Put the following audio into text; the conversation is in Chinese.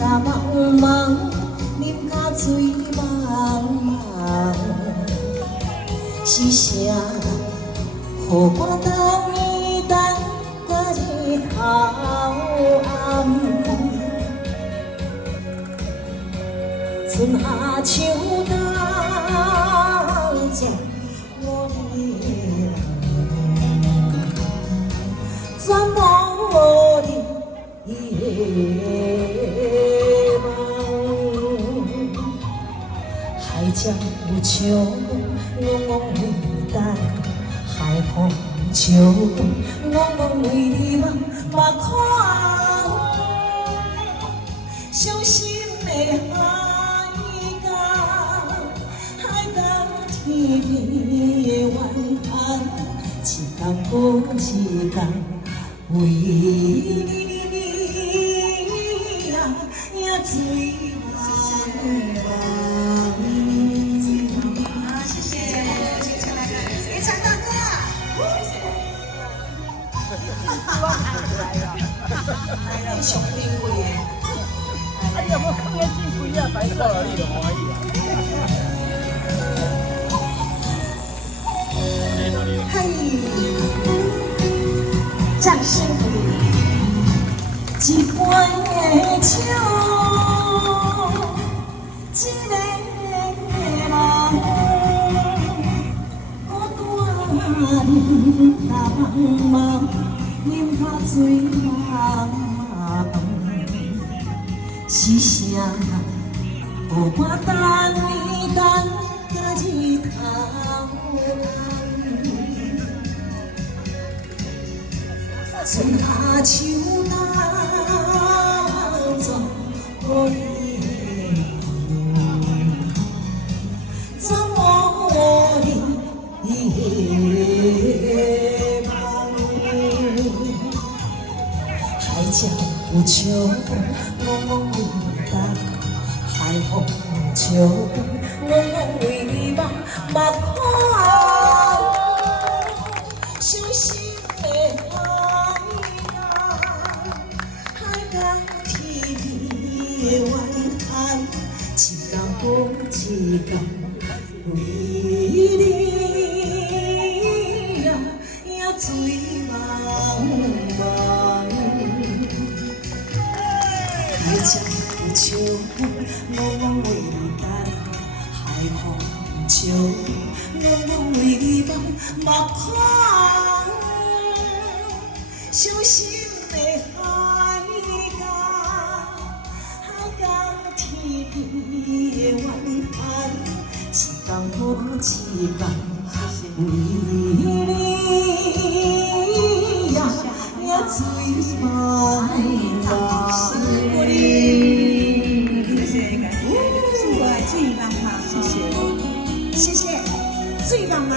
甲茫茫，饮甲醉茫茫，是啥？予我等伊等到日头暗，春夏秋冬总我的全无你的梦，海角有潮，茫茫为等。海风潮，茫茫为你望，目看伤心的海角，海角天边的怨叹，一天过一天，为你呀也醉茫茫。来了，上珍贵的。啊，你有无看个进贵啊？白到了，你就欢喜啊。嘿，掌声鼓励。一般的笑，一个梦，孤单大茫茫，饮甲醉茫茫，是啥？予我等你等到日头暗，春夏秋冬总无你，怎无你的梦？海角有潮，茫茫为等。海风潮，茫茫为你望，目看伤心的海角，海角天边的怨叹，一天过一天，为你呀也醉茫茫。海角有潮，茫茫为等；海风潮，茫茫为你望。目看伤心的海角，海角天边的怨叹，一天过一天，为你呀也醉茫茫。谢谢，醉茫茫。